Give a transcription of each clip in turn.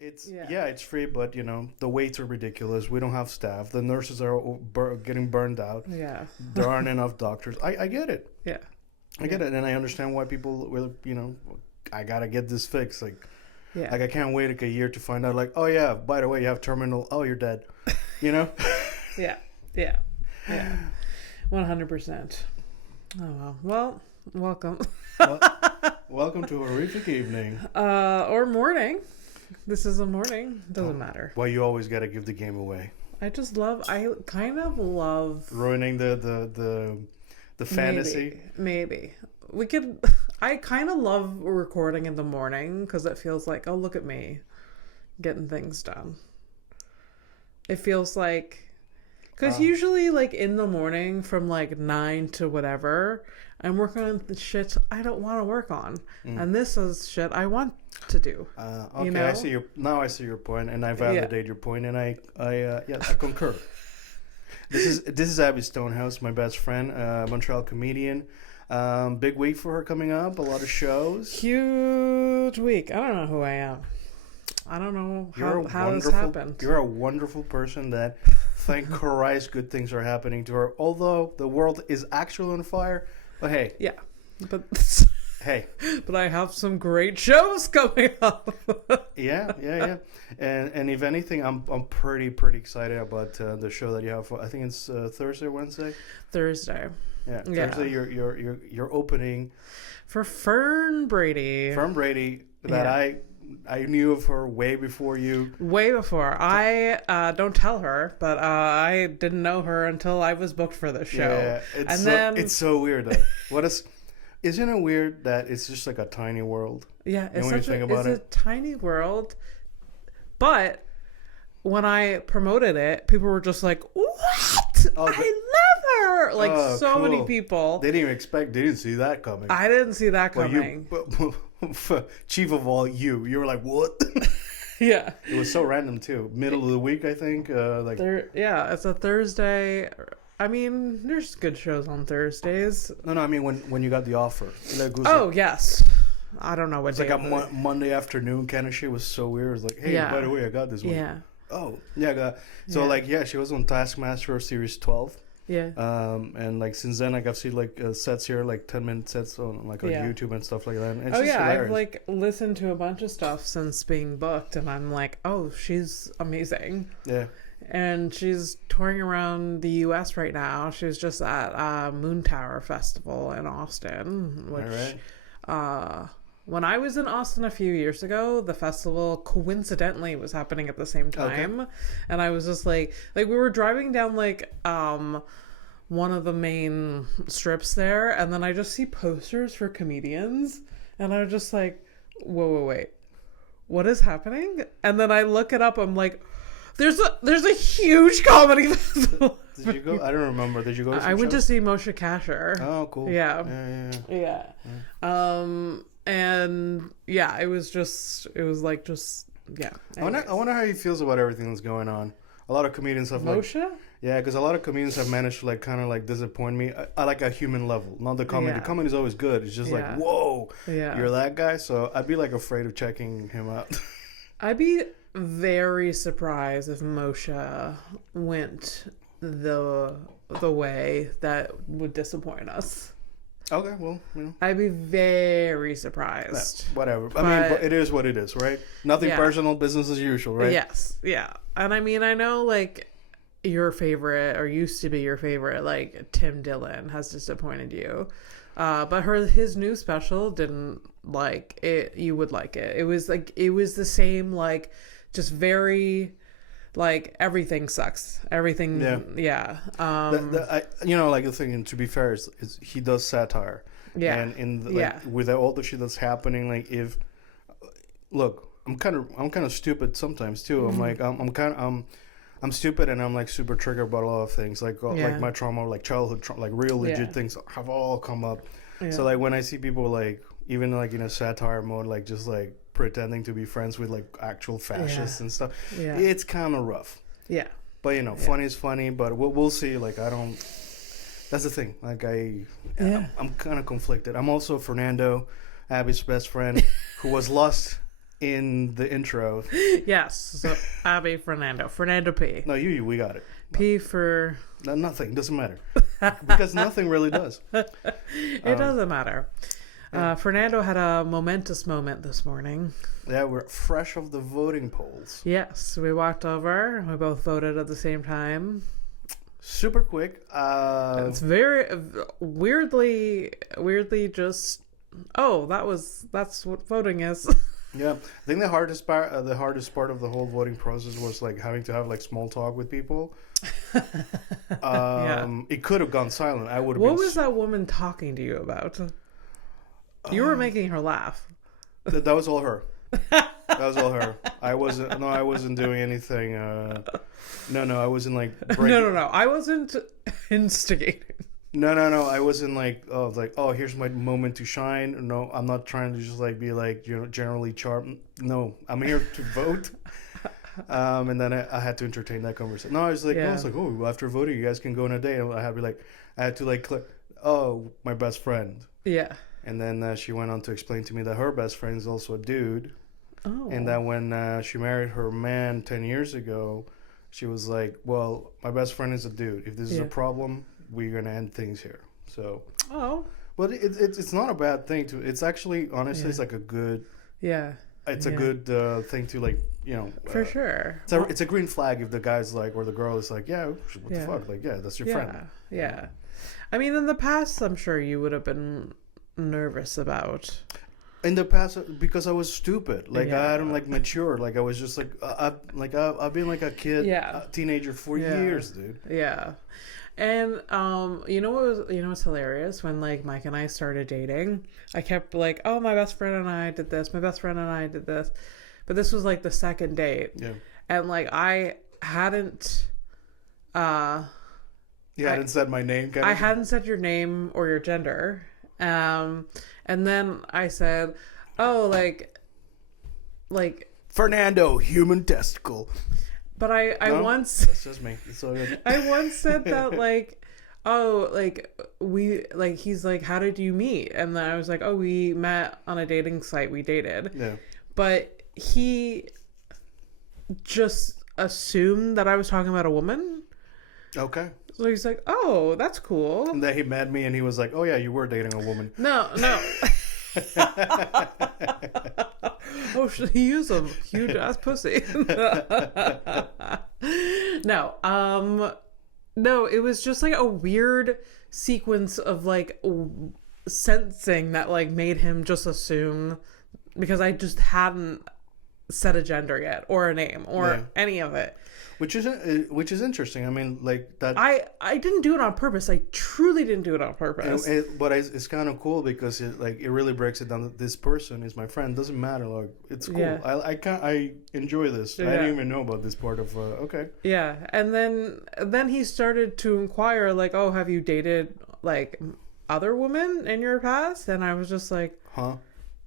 It's free, but the waits are ridiculous. We don't have staff. The nurses are getting burned out. Yeah. There aren't enough doctors. I get it. Yeah. I get it, and I understand why people will. I gotta get this fixed. Like I can't wait like a year to find out. Like, oh yeah, by the way, you have terminal. Oh, you're dead. Yeah. Yeah. 100%. Oh well, welcome. Welcome to Horrific Evening. Or morning. This is a morning. Doesn't matter. Well, you always gotta give the game away. I kind of love ruining the fantasy. Maybe we could. I kind of love recording in the morning because it feels like, oh, look at me getting things done. It feels like, because usually like in the morning from like 9 to whatever, I'm working on the shit I don't want to work on, and this is shit I want to do. Okay, I see your point, and I validate your point, and I concur. This is Abby Stonehouse, my best friend, Montreal comedian. Big week for her coming up. A lot of shows. Huge week. I don't know who I am. I don't know how this happened. You're a wonderful person that, thank Christ, good things are happening to her. Although the world is actually on fire. But hey. Yeah. But hey. But I have some great shows coming up. Yeah. And if anything, I'm pretty excited about the show that you have. I think it's Thursday or Wednesday. Thursday. Yeah. Thursday. You're opening for Fern Brady. That I knew of her way before you. Way before. I don't tell her, but I didn't know her until I was booked for the show. Yeah, it's so weird though. Isn't it weird that it's just like a tiny world? Yeah, it's a tiny world. But when I promoted it, people were just like, "What? I love her!" Like so many people. They didn't see that coming. I didn't see that coming. Chief of all, you were like, what? Yeah, it was so random too. Middle of the week, I think. It's a Thursday. I mean, there's good shows on Thursdays. No, I mean when you got the offer. Yes. I don't know what. It's like a Monday afternoon kind of shit. Was so weird. It was like, hey, by the way, I got this one. Yeah. Oh, yeah. I got. So she was on Taskmaster Series 12. Yeah. And like since then, like I've seen like sets here, like 10-minute sets on on YouTube and stuff like that. And it's I've like listened to a bunch of stuff since being booked, and I'm like, oh, she's amazing. Yeah. And she's touring around the U.S. right now. She was just at Moon Tower Festival in Austin, which, when I was in Austin a few years ago, the festival coincidentally was happening at the same time. Okay. And I was just like we were driving down like one of the main strips there, and then I just see posters for comedians, and I was just like, whoa, wait, what is happening? And then I look it up. I'm like, there's a huge comedy festival. Did you go? I don't remember. Did you go to some I went shows? to see Moshe Kasher. Oh, cool. Yeah. Yeah. And yeah, it was like. I wonder how he feels about everything that's going on. A lot of comedians have Moshe? Yeah, because a lot of comedians have managed to like kind of like disappoint me at like a human level. Not the comedy. Yeah. The comedy is always good. It's just like, whoa, you're that guy. So I'd be like afraid of checking him out. I'd be very surprised if Moshe went the way that would disappoint us. Okay, well, I'd be very surprised. Yeah, whatever. I mean, but it is what it is, right? Nothing personal, business as usual, right? Yes, yeah. And I mean, I know, like, your favorite, or used to be your favorite, like, Tim Dillon has disappointed you. But his new special didn't, like, it. You would like it. It was the same, like, just very... Like, everything sucks. Everything, yeah. Like, the thing, and to be fair, is he does satire. Yeah. And with all the shit that's happening, like, look, I'm kind of stupid sometimes too. Mm-hmm. I'm stupid, and I'm like super triggered about a lot of things, like my trauma, like childhood trauma, like real legit things have all come up. Yeah. So like when I see people like even like in a satire mode, like just like pretending to be friends with like actual fascists and stuff, it's kind of rough. Yeah. But funny is funny, but we'll see. Like that's the thing. Like I'm kind of conflicted. I'm also Fernando, Abby's best friend, who was lost in the intro. Yes. So Abby, Fernando P. No, we got it. P for nothing. Doesn't matter because nothing really does. It doesn't matter. Fernando had a momentous moment this morning. Yeah, we're fresh off the voting polls. Yes, we walked over. We both voted at the same time. Super quick. It's very weirdly just. Oh, that's what voting is. Yeah, I think the hardest part of the whole voting process was like having to have like small talk with people. It could have gone silent. I would have. What was that woman talking to you about? You were making her laugh. That was all her. That was all her. I wasn't doing anything. No, I wasn't like. No. I wasn't instigating. No. I wasn't like, here's my moment to shine. No, I'm not trying to just like be like, generally charmed. No, I'm here to vote. And then I had to entertain that conversation. No, I was like, after voting, you guys can go on a date. And I had to like click, my best friend. Yeah. And then she went on to explain to me that her best friend is also a dude. Oh. And that when she married her man 10 years ago, she was like, well, my best friend is a dude. If this is a problem, we're going to end things here. So. Oh. But it's not a bad thing to. It's actually, honestly, it's like a good. Yeah. It's a good thing to like, for sure. It's a green flag if the guy's like, or the girl is like, what the fuck? Like, that's your friend. Yeah. I mean, in the past, I'm sure you would have been nervous about. In the past, because I was stupid. Like, I hadn't like matured. Like, I was just like, I've been like a kid, a teenager for years, dude. Yeah. And what's hilarious, when like Mike and I started dating, I kept like, oh, my best friend and I did this, but this was like the second date. Yeah. And like I hadn't I hadn't said my name. I hadn't said your name or your gender. And then I said, oh, like Fernando, human testicle. But I once. That's just me. It's all good. I once said that like, oh, like we like he's like, how did you meet? And then I was like, oh, we met on a dating site. We dated. Yeah. But he just assumed that I was talking about a woman. Okay. So he's like, oh, that's cool. And then he met me and he was like, oh yeah, you were dating a woman. No. Oh, he used a huge ass pussy. No, it was just like a weird sequence of like sensing that like made him just assume, because I just hadn't said a gender yet or a name or any of it. Which is interesting. I mean, like that. I didn't do it on purpose. I truly didn't do it on purpose. But it's kind of cool because it really breaks it down that this person is my friend. Doesn't matter. Like, it's cool. Yeah. I enjoy this. Yeah. I didn't even know about this part of. Okay. Yeah, and then he started to inquire like, oh, have you dated like other women in your past? And I was just like, huh?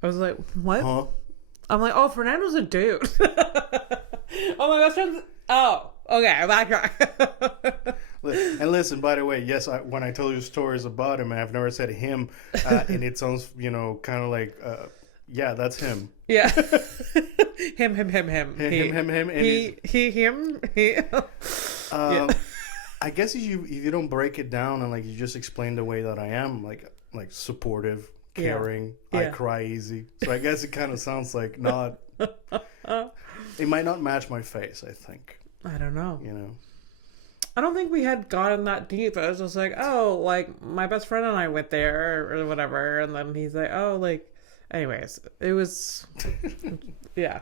I was like, what? Huh? I'm like, oh, Fernando's a dude. Oh my gosh. Oh, okay, I'm back. And listen, by the way, yes, when I tell you stories about him, I've never said him, and it sounds, kind of like, yeah, that's him. Yeah. Him. He. I guess if you don't break it down and like you just explain the way that I am, like supportive, caring, I cry easy. So I guess it kind of sounds like not. It might not match my face, I think. I don't know. I don't think we had gotten that deep. I was just like, oh, like, my best friend and I went there or whatever. And then he's like, oh, like, anyways. It was, yeah.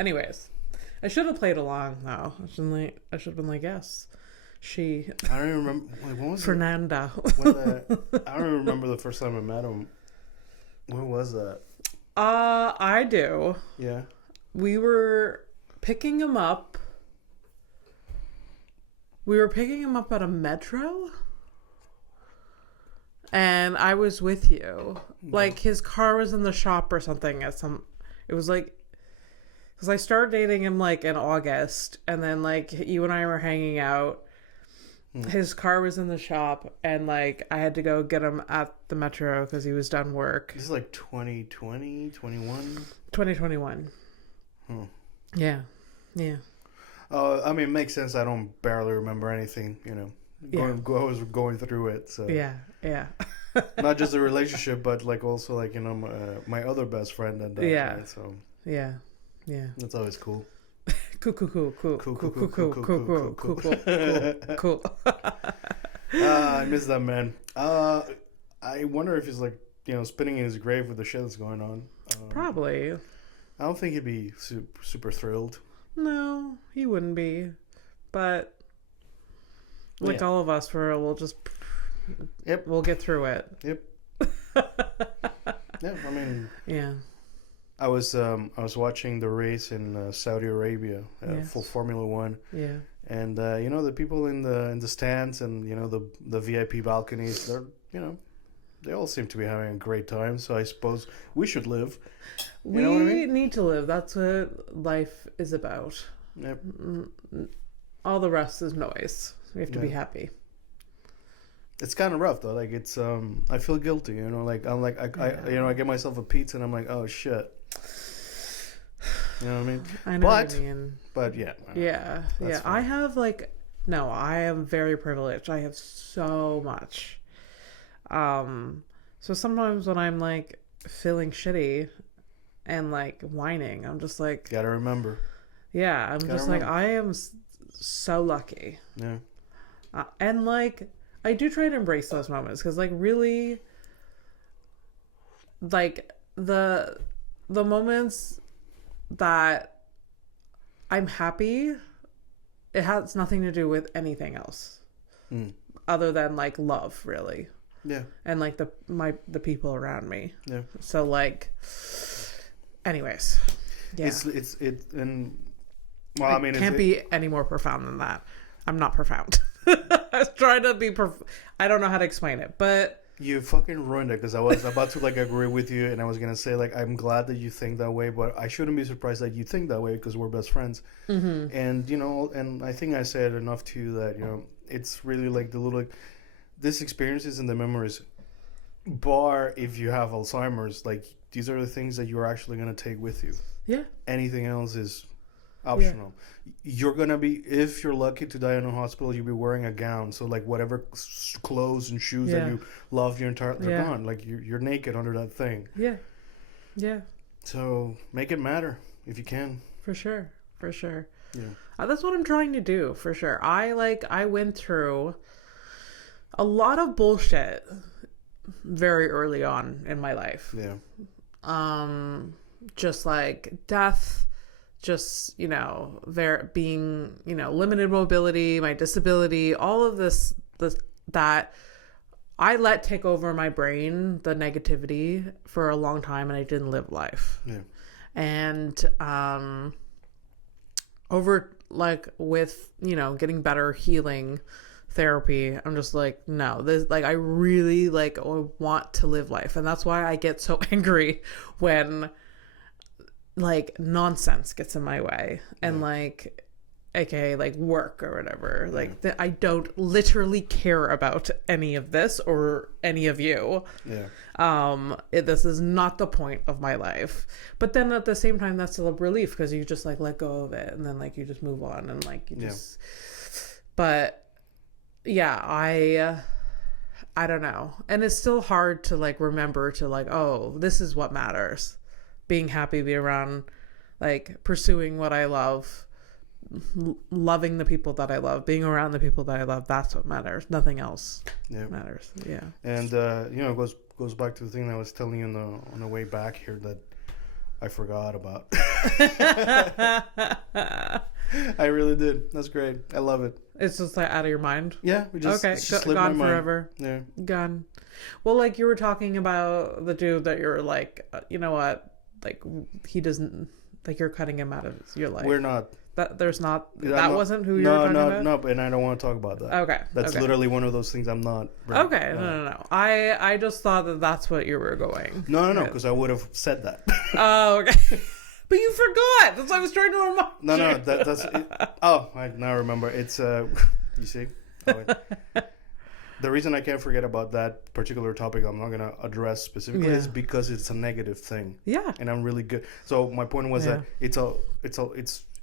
Anyways. I should have played along, though. I should have been like, yes. She. I don't even remember. Wait, what was Fernanda. I don't remember the first time I met him. When was that? I do. Yeah. We were picking him up. We were picking him up at a metro. And I was with you. Like, his car was in the shop or something. It was like, because I started dating him like in August. And then like you and I were hanging out. His car was in the shop, and like I had to go get him at the metro because he was done work. This is like 2020, 21? 2021. Yeah. I mean, it makes sense. I don't barely remember anything, I was going through it. So Yeah. Not just a relationship, but like also like my other best friend and right? So yeah. That's always cool. Cool. I miss that man. I wonder if he's like spinning in his grave with the shit that's going on. Probably. I don't think he'd be super thrilled. No, he wouldn't be. But like all of us, we'll just we'll get through it. Yep. Yeah, I mean. Yeah. I was watching the race in Saudi Arabia, full Formula One. Yeah. And the people in the stands and the VIP balconies, they're they all seem to be having a great time. So I suppose we should live. We need to live. That's what life is about. Yep. All the rest is noise. We have to be happy. It's kind of rough though. Like it's I feel guilty. Like I'm like I get myself a pizza and I'm like, oh shit. You know what I mean? I know what you mean. But yeah. Yeah. I have I am very privileged. I have so much. So sometimes when I'm like feeling shitty and like whining, I'm just like, gotta remember. Yeah, I'm just like, I am so lucky. Yeah. And like, I do try to embrace those moments because like really, like the moments that I'm happy, it has nothing to do with anything else other than like love, really. Yeah. And like the people around me. Yeah. So like, anyways, yeah. It can't be any more profound than that. I'm not profound. I was trying to be I don't know how to explain it, but you fucking ruined it because I was about to like agree with you and I was gonna say like I'm glad that you think that way, but I shouldn't be surprised that you think that way because we're best friends. Mm-hmm. And and I think I said enough to you that it's really like the little these experiences and the memories, bar if you have Alzheimer's, like these are the things that you're actually gonna take with you. Yeah. Anything else is optional. You're gonna be, if you're lucky to die in a hospital, you'll be wearing a gown, so like whatever clothes and shoes that you loved your entire they're gone, like you're naked under that thing. So make it matter if you can. For sure Yeah. That's what I'm trying to do, for sure. I went through a lot of bullshit very early on in my life. Just like death, just being limited mobility, my disability, all of this that I let take over my brain, the negativity, for a long time, and I didn't live life. And over like with getting better, healing, therapy, I'm just like, no, this, like, I really like want to live life. And that's why I get so angry when like nonsense gets in my way and like aka like work or whatever, like that I don't literally care about any of this or any of you. This is not the point of my life, but then at the same time that's a relief because you just like let go of it and then like you just move on and like you just but yeah, I don't know, and it's still hard to like remember to like, oh, this is what matters, being happy, be around, like pursuing what I love, loving the people that I love, being around the people that I love. That's what matters. Nothing else matters. And it goes back to the thing that I was telling you on the way back here that I forgot about. I really did. That's great. I love it. It's just like out of your mind. Yeah, we just gone forever. Yeah, gone. Well, like you were talking about the dude that you're like, you know what? Like he doesn't, like you're cutting him out of your life. We're not. That there's not. That wasn't who you were talking about. No, and I don't want to talk about that. Okay, that's literally one of those things I'm not. Okay, no. I just thought that that's what you were going. No, because I would have said that. Oh, okay. But you forgot. That's what I was trying to remind you. No, that's it. Oh, I now remember. It's you see, The reason I can't forget about that particular topic I'm not going to address specifically is because it's a negative thing. Yeah. And I'm really good. So my point was that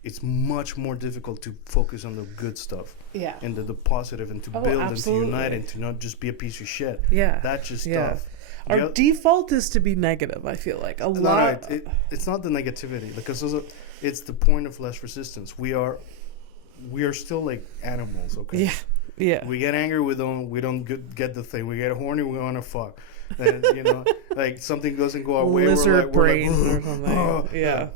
it's much more difficult to focus on the good stuff. Yeah. And the positive, and to build absolutely. and to unite and to not just be a piece of shit. Yeah. That's just stuff. Our default is to be negative, I feel like. No, it's not the negativity, because it's the point of less resistance. We are still like animals, okay? Yeah. Yeah. We get angry, we don't get the thing. We get horny, we want to fuck. And, like something doesn't go our way. Lizard brain or something. Yeah.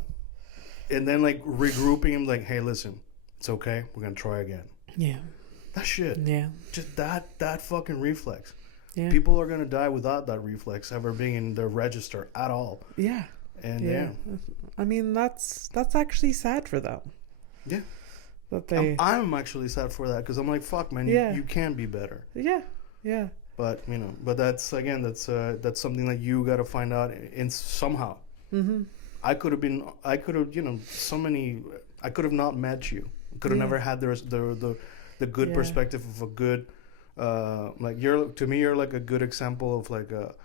And then like regrouping him, like, hey, listen, it's okay. We're gonna try again. Yeah. That shit. Yeah. Just that fucking reflex. Yeah. People are gonna die without that reflex ever being in their register at all. Yeah. And I mean, that's actually sad for them. Yeah. That they. I'm actually sad for that, because I'm like, fuck, man, you can be better. Yeah. Yeah. But but that's something that you got to find out in somehow. Mm-hmm. I could have not met you. Could have never had the good perspective of a good, like you're like a good example of like a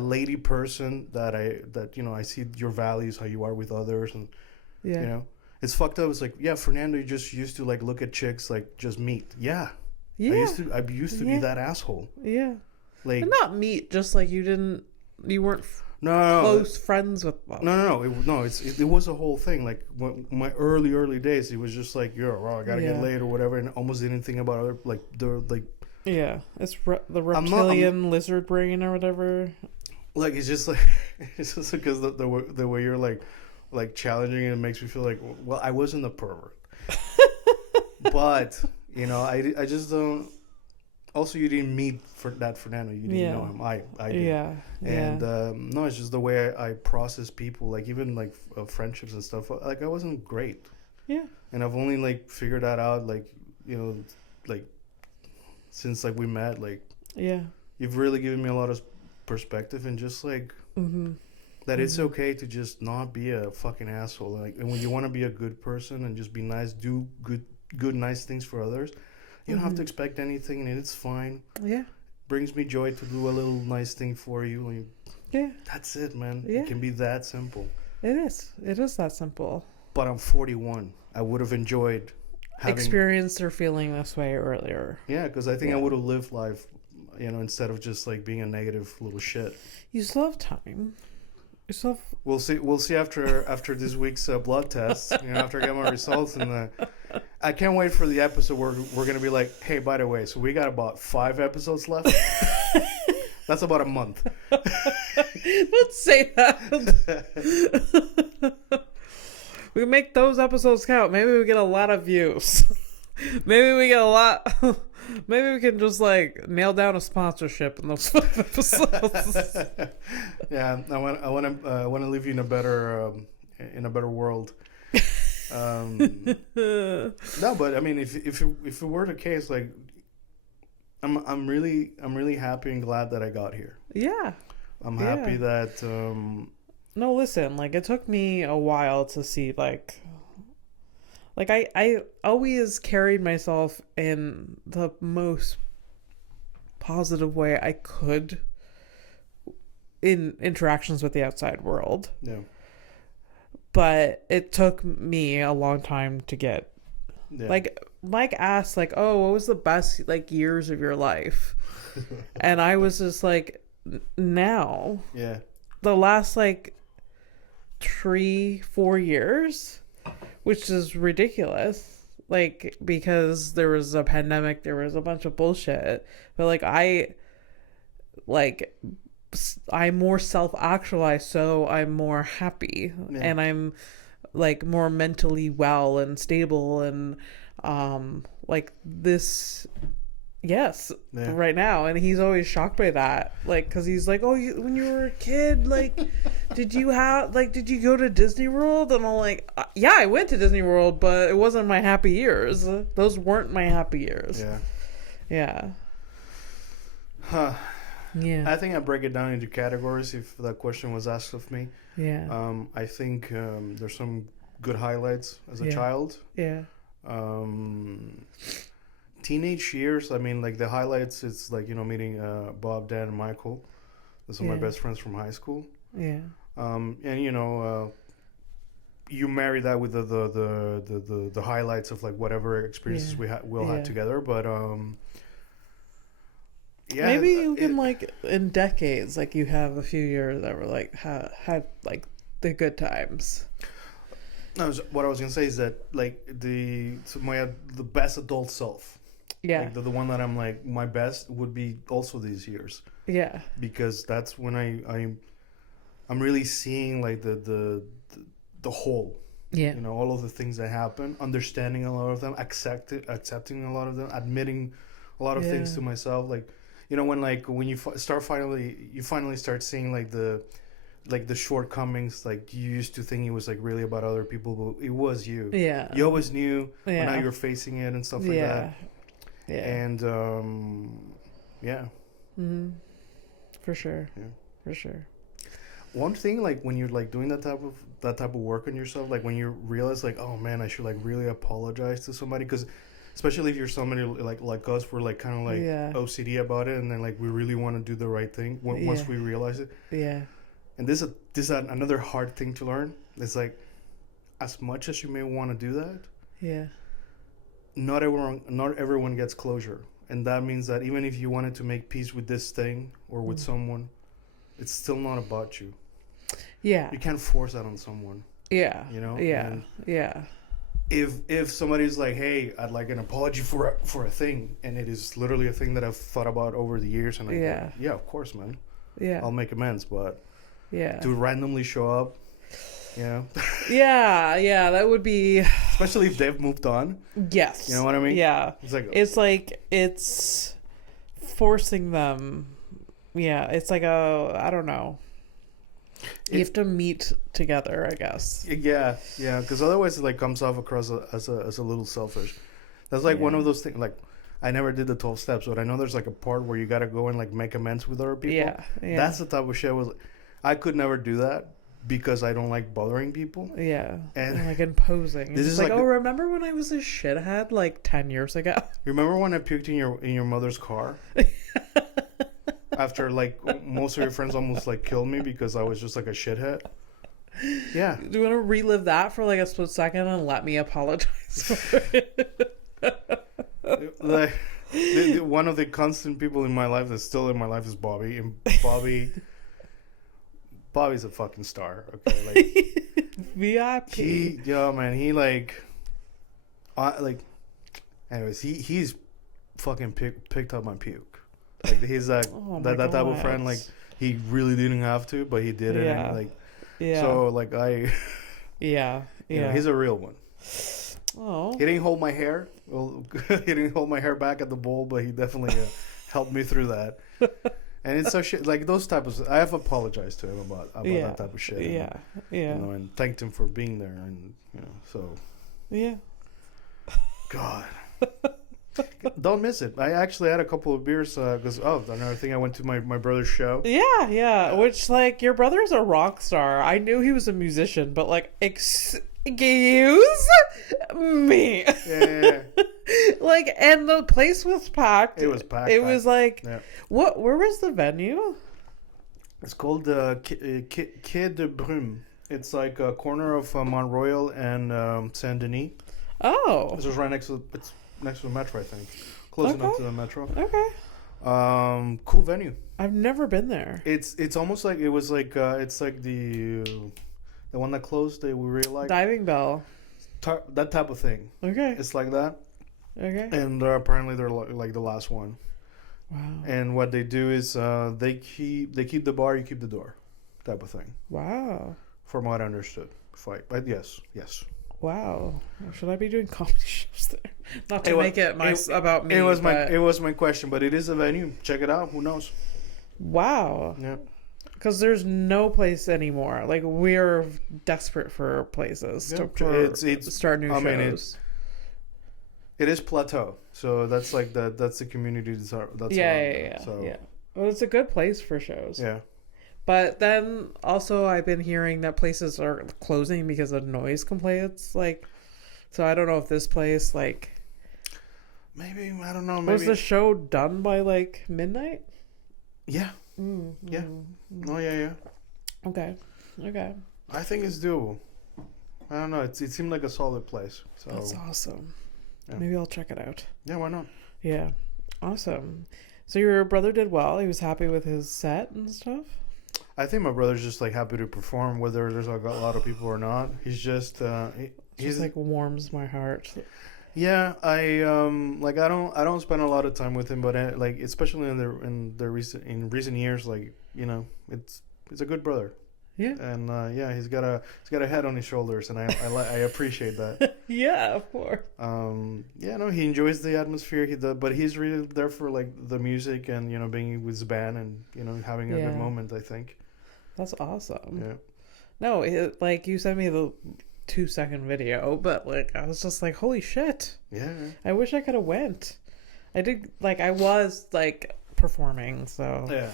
lady person that I see your values, how you are with others, and it's fucked up. It's like, Fernando, you just used to like look at chicks like just meat. Yeah. I used to be that asshole. Yeah. Like, and not meat, just like you weren't close friends with them. No. It was a whole thing. Like my early days, it was just like, I gotta get laid or whatever, and almost didn't think about other it's the reptilian lizard brain or whatever. Like it's just because the way you're like challenging it makes me feel like, well, I wasn't a pervert, but I just don't. Also, you didn't meet Fernando. You didn't know him. I did. Yeah. And no, it's just the way I process people. Like even like friendships and stuff. Like I wasn't great. Yeah. And I've only like figured that out like like since like we met. Like you've really given me a lot of perspective, and just like that it's okay to just not be a fucking asshole. Like, and when you want to be a good person and just be nice, do good nice things for others. You don't have to expect anything, and it's fine. Yeah. Brings me joy to do a little nice thing for you. That's it, man. Yeah. It can be that simple. It is. It is that simple. But I'm 41. I would have enjoyed experienced or feeling this way earlier. Yeah, because I think I would have lived life, instead of just like being a negative little shit. You still have time. We'll see after this week's blood test. After I get my results, and I can't wait for the episode where we're gonna be like, hey, by the way, so we got about 5 episodes left. That's about a month. Don't say that. We make those episodes count. Maybe we get a lot of views. Maybe we get a lot. Maybe we can just like nail down a sponsorship in those 5 episodes. Yeah, I want to leave you in a better world. No, but I mean, if it were the case, like, I'm really happy and glad that I got here. Yeah, I'm happy that. No, listen, like it took me a while to see like I always carried myself in the most positive way I could in interactions with the outside world. Yeah. But it took me a long time to get like Mike asked like, "Oh, what was the best like years of your life?" And I was just like, now. Yeah. The last like 3-4 years, which is ridiculous, like because there was a pandemic, there was a bunch of bullshit, but like I'm more self-actualized, so I'm more happy and I'm like more mentally well and stable and like this right now. And he's always shocked by that, like because he's like, oh, when you were a kid, like did you go to Disney World? And I'm like, yeah, I went to Disney World, but it wasn't my happy years. Those weren't my happy years. I think I break it down into categories if that question was asked of me. I think there's some good highlights as a child. teenage years, I mean, like the highlights, it's like, meeting Bob, Dan, and Michael. Those are my best friends from high school. Yeah. And you marry that with the highlights of like whatever experiences we'll have together. But maybe you can like in decades, like you have a few years that were like had like the good times. What I was gonna say is that like the best adult self. Yeah. Like the one that I'm like my best would be also these years. Yeah. Because that's when I'm really seeing like the whole. Yeah. All of the things that happen, understanding a lot of them, accepting a lot of them, admitting a lot of things to myself. Like, when you finally start seeing like the shortcomings. Like you used to think it was like really about other people, but it was you. Yeah. You always knew, but now you're facing it and stuff like that. Yeah. And yeah. Mm-hmm. For sure. Yeah. For sure. One thing, like when you're like doing that type of work on yourself, like when you realize like, oh man, I should like really apologize to somebody, because especially if you're somebody like us, we're like kind of like OCD about it, and then like we really want to do the right thing once we realize it. Yeah. And this is another hard thing to learn. It's like, as much as you may want to do that, not everyone gets closure, and that means that even if you wanted to make peace with this thing or with someone, it's still not about you. Yeah. You can't force that on someone. Yeah. Yeah. And if somebody's like, hey, I'd like an apology for a thing, and it is literally a thing that I've thought about over the years, and yeah, of course, man. Yeah. I'll make amends, but to randomly show up, yeah, that would be, especially if they've moved on. Yes. You know what I mean? Yeah. It's forcing them. Yeah, it's like I don't know. You have to meet together, I guess. Yeah, because otherwise it like comes off across as a little selfish. That's like one of those things. Like, I never did the 12 steps, but I know there's like a part where you gotta go and like make amends with other people. Yeah. That's the type of shit I could never do that because I don't like bothering people. Yeah, and like imposing. This is like, remember when I was a shithead like 10 years ago? Remember when I puked in your mother's car? After like most of your friends almost like killed me because I was just like a shithead. Yeah. Do you want to relive that for like a split second and let me apologize for it? Like, one of the constant people in my life that's still in my life is Bobby, and Bobby's a fucking star. Okay, like VIP. He anyways, he's fucking picked up my puke. Like he's that type of friend. Like he really didn't have to, but he did it. And, like, so like he's a real one. Oh. He didn't hold my hair. Well, he didn't hold my hair back at the bowl, but he definitely helped me through that. And it's so shit. Like those type of. I have apologized to him about that type of shit. And, and thanked him for being there, and so. Yeah. God. Don't miss it. I actually had a couple of beers because another thing, I went to my brother's show. Yeah, which like your brother's a rock star. I knew he was a musician, but like excuse me. Yeah. Like, and the place was packed. It was packed. It was like, what? Where was the venue? It's called Quai de Brume. It's like a corner of Mont Royal and Saint Denis. Oh, this is right next to the metro, I think. Close enough to the metro. Okay. Cool venue. I've never been there. It's almost like it was like it's like the one that closed. We really like Diving Bell. That type of thing. Okay. It's like that. Okay. And apparently they're like the last one. Wow. And what they do is they keep the bar, you keep the door, type of thing. Wow. From what I understood. But yes. Wow. Should I be doing comedy shows there? Not to make it about me. It was my question, but it is a venue. Check it out. Who knows? Wow. Yeah. Because there's no place anymore. Like, we're desperate for places to start new shows. It is plateau, so that's like that's the community that's yeah. Well, it's a good place for shows. Yeah. But then also I've been hearing that places are closing because of noise complaints. Like, so I don't know if this place like. Maybe, I don't know. Maybe. Was the show done by like midnight? Yeah. Yeah. Oh, yeah. Okay. I think it's doable. I don't know. It seemed like a solid place. So That's awesome. Yeah. Maybe I'll check it out. Yeah, why not? Yeah. Awesome. So your brother did well. He was happy with his set and stuff? I think my brother's just like happy to perform, whether there's like a lot of people or not. He's just He's like warms my heart. Yeah, I don't spend a lot of time with him, but like especially in recent years, like it's a good brother. Yeah. And he's got a head on his shoulders, and I appreciate that. Yeah, of course. He enjoys the atmosphere. But he's really there for like the music and being with his band and having a good moment, I think. That's awesome. Yeah. No, like you sent me the 2-second video, but like I was just like, holy shit. Yeah. I wish I could have went. I was like performing, so yeah.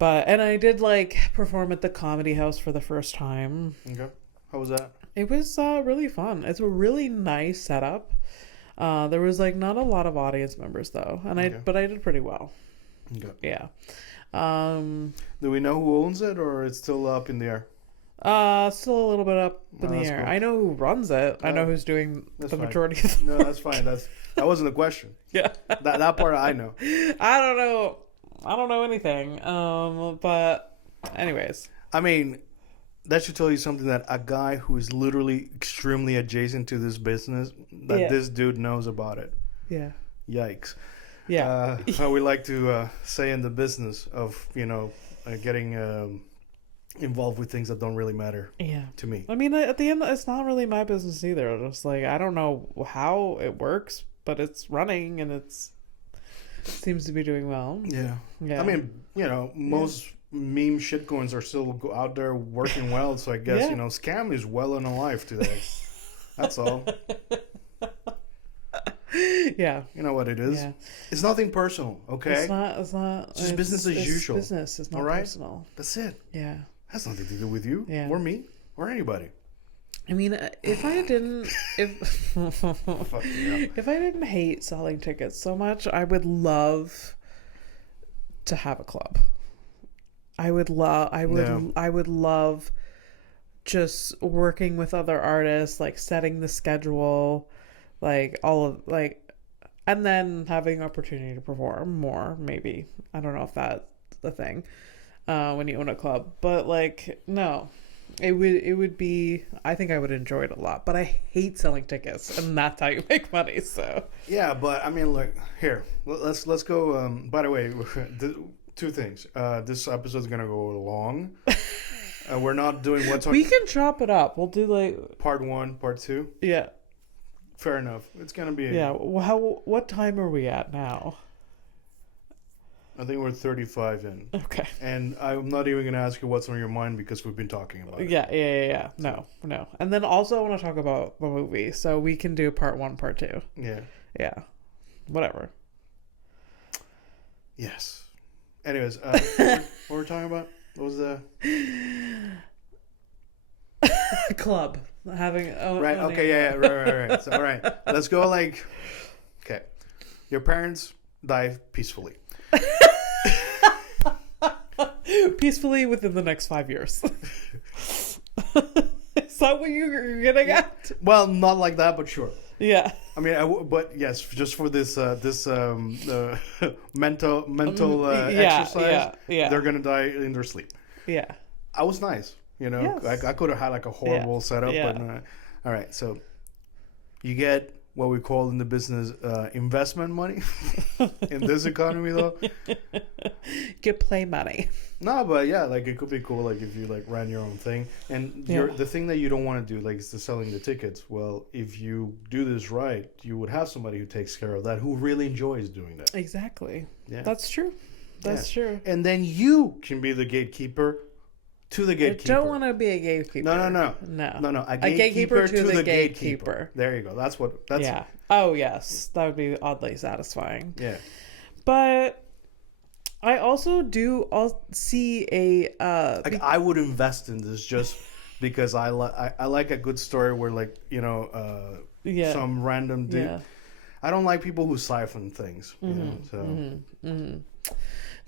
And I did like perform at the Comedy House for the first time. Okay. How was that? It was really fun. It's a really nice setup. There was like not a lot of audience members though, and I did pretty well. Okay. Yeah. Do we know who owns it, or it's still up in the air? Still a little bit up in the air. Cool. I know who runs it. I know who's doing the majority of the No, that's fine. That wasn't the question. Yeah. that part I know. I don't know anything. But anyways. I mean, that should tell you something, that a guy who is literally extremely adjacent to this business, that this dude knows about it. Yeah. Yikes. Yeah. How we like to say in the business of, getting involved with things that don't really matter to me. I mean, at the end, it's not really my business either. It's like, I don't know how it works, but it's running and it seems to be doing well. Yeah. I mean, most meme shitcoins are still out there working well, so I guess, scam is well and alive today. That's all. Yeah. You know what it is? Yeah. It's nothing personal, okay? It's not. It's just business as usual. Business. It's not personal. That's it. Yeah. Has nothing to do with you or me or anybody. I mean, if I didn't hate selling tickets so much, I would love to have a club. I would love just working with other artists, like setting the schedule, like all of and then having opportunity to perform more, maybe. I don't know if that's the thing. When you own a club, but no, it would be, I think I would enjoy it a lot, but I hate selling tickets, and that's how you make money. So yeah, but I mean, look here, let's go. By the way, two things. This episode's gonna go long. We're not doing what's on. We can chop it up. We'll do like part 1, part 2. Yeah, fair enough. It's gonna be what time are we at now? I think we're 35 in. Okay. And I'm not even going to ask you what's on your mind because we've been talking about it. Yeah. No. And then also I want to talk about the movie. So we can do part 1, part 2. Yeah. Yeah. Whatever. Yes. Anyways, what were we talking about? What was the... Club. Having... right. Okay. Yeah. Right. So, all right. Let's go okay. Your parents die peacefully. Peacefully within the next 5 years. Is that what you're getting at? Well, not like that, but sure. Yeah. I mean, but yes, just for this mental exercise, they're gonna die in their sleep. Yeah. I was nice, Yes. I could have had like a horrible setup, but all right. So you get what we call in the business investment money. In this economy, though, get play money. No, but yeah, it could be cool, if you ran your own thing, and the thing that you don't want to do, is the selling the tickets. Well, if you do this right, you would have somebody who takes care of that, who really enjoys doing that. Exactly. Yeah, that's true. That's true. And then you can be the gatekeeper to the gatekeeper. I don't want to be a gatekeeper. No. A gatekeeper to the gatekeeper. There you go. That's. Yeah. Oh yes, that would be oddly satisfying. Yeah. But I also see a. I would invest in this just because I like a good story where some random dude. Yeah. I don't like people who siphon things. You know, so.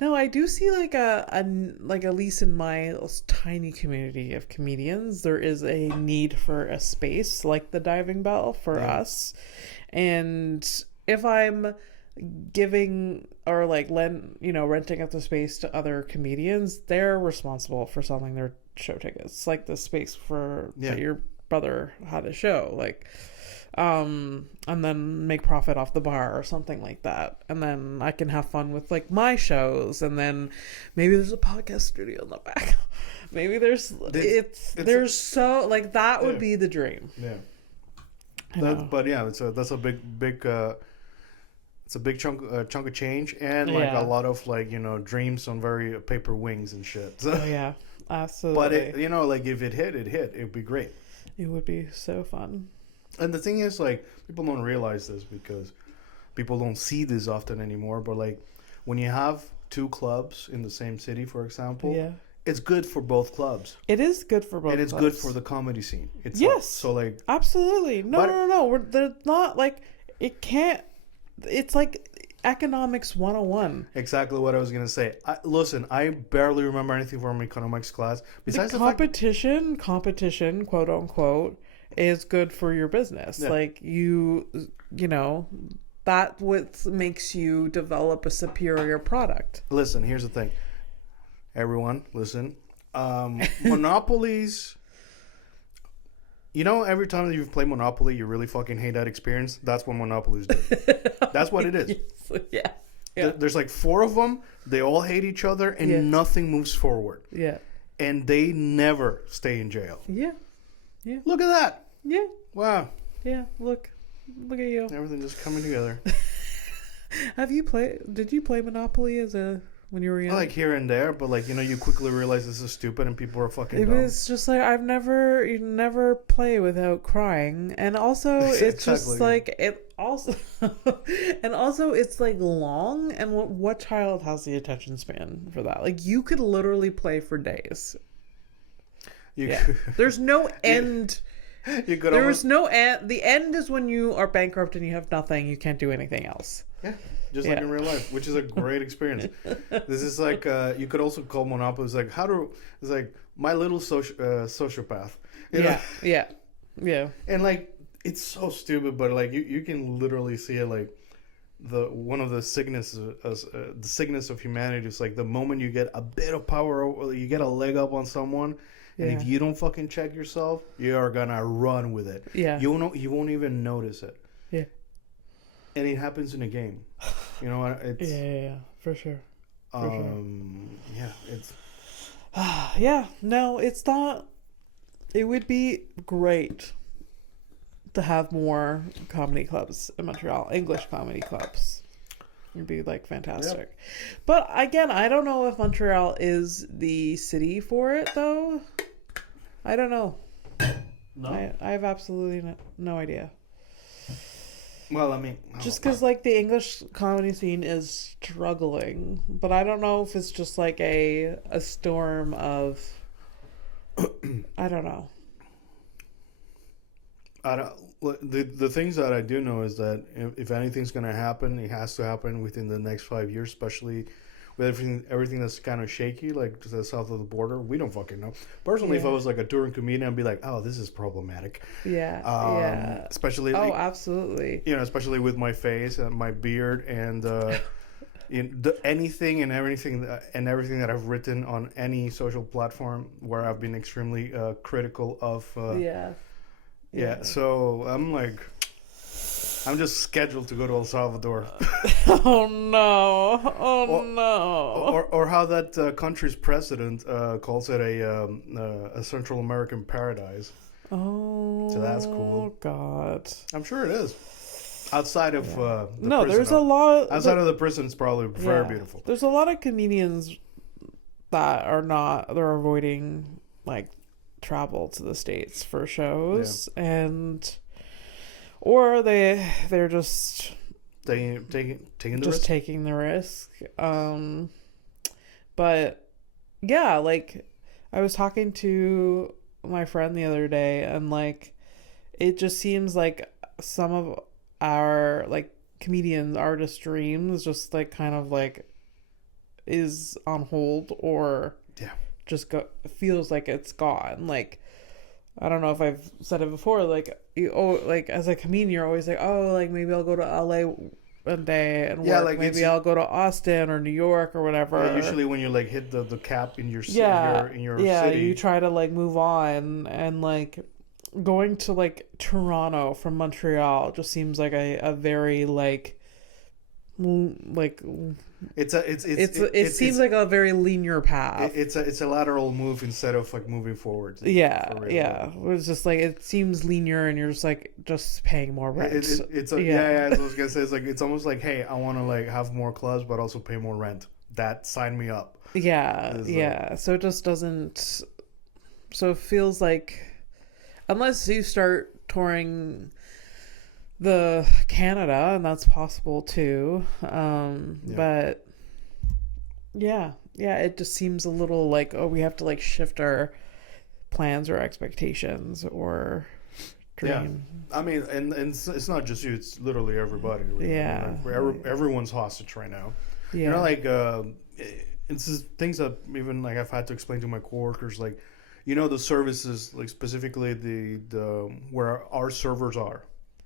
No, I do see like like at least in my tiny community of comedians, there is a need for a space like the Diving Bell for us. And if I'm giving or like renting out the space to other comedians, they're responsible for selling their show tickets, like the space for that your brother had a show, like and then make profit off the bar or something like that, and then I can have fun with like my shows, and then maybe there's a podcast studio in the back. Maybe there's so like that would be the dream. But yeah, that's a big it's a big chunk of change, and like a lot of like dreams on very paper wings and shit. So, absolutely. But like if it hit, it'd be great. It would be so fun. And the thing is, like, people don't realize this because people don't see this often anymore. But like when you have two clubs in the same city, for example, it's good for both clubs. It is good for both, and it's clubs. Good for the comedy scene. It's so like absolutely no. They're not like it can't. It's like economics 101. Exactly what I was gonna say. Listen, I barely remember anything from economics class. Besides the competition, quote unquote, is good for your business. Like that what makes you develop a superior product. Listen, here's the thing. Everyone, listen. Monopolies. Every time that you've played Monopoly, you really fucking hate that experience. That's what Monopolies do. That's what it is. Yeah. There's like 4 of them. They all hate each other, and nothing moves forward. Yeah. And they never stay in jail. Yeah. Look at that. Yeah. Wow. Yeah. Look at you. Everything just coming together. Did you play Monopoly when you were young? Like here and there, but like you quickly realize this is stupid and people are fucking dumb. It was just like you never play without crying, and also it's just like it also, and also it's like long, and what child has the attention span for that? Like you could literally play for days. There's no end. There's no end. The end is when you are bankrupt and you have nothing. You can't do anything else. Yeah. Just like in real life, which is a great experience. This is like you could also call Monopoly. It's like it's like my little sociopath. Yeah. And like it's so stupid, but like you can literally see it. Like one of the sicknesses, the sickness of humanity is like the moment you get a bit of power, you get a leg up on someone. And if you don't fucking check yourself, you are gonna run with it. Yeah. You won't even notice it. Yeah. And it happens in a game. You know what? It's for sure. Yeah, it's. No, it's not. It would be great to have more comedy clubs in Montreal, English comedy clubs. It'd be like fantastic. Yep. But again, I don't know if Montreal is the city for it though. I don't know. No. I have absolutely no idea. Well, I mean, just because like the English comedy scene is struggling, but I don't know if it's just like a storm of I don't know. The things that I do know is that if anything's going to happen, it has to happen within the next 5 years, especially with everything that's kind of shaky, like to the south of the border. We don't fucking know. Personally, if I was like a touring comedian, I'd be like, oh, this is problematic. Yeah. Especially. Absolutely. Especially with my face and my beard and anything and everything that I've written on any social platform where I've been extremely critical of. Yeah. So I'm just scheduled to go to El Salvador. Oh no! Or how that country's president calls it a Central American paradise. Oh, so that's cool. God, I'm sure it is. Outside of the no, prison, there's a lot. Outside of the prison, it's probably very beautiful. There's a lot of comedians that are not. They're avoiding like travel to the States for shows or they're just taking the just risk. Taking the risk. But yeah, like I was talking to my friend the other day, and like it just seems like some of our like comedians, artist dreams just like kind of like is on hold or just feels like it's gone. Like, I don't know if I've said it before, like like as a comedian you're always like, oh, like maybe I'll go to LA one day and work. Like maybe I'll go to Austin or New York or whatever. Usually when you like hit the cap in your city, you try to like move on, and like going to like Toronto from Montreal just seems like a very like it seems like a very linear path. It's a lateral move instead of like moving forward. It's just like it seems linear, and you're just paying more rent. I was gonna say, it's like it's almost like, hey, I want to like have more clubs but also pay more rent. That sign me up. So it just doesn't. So it feels like unless you start touring the Canada, and that's possible too, but it just seems a little like, oh, we have to like shift our plans or expectations or dream. I mean, and it's not just you, it's literally everybody, really. Everyone's hostage right now. You know, like it's just things that even like I've had to explain to my coworkers, like, you know, the services, like specifically the where our servers are,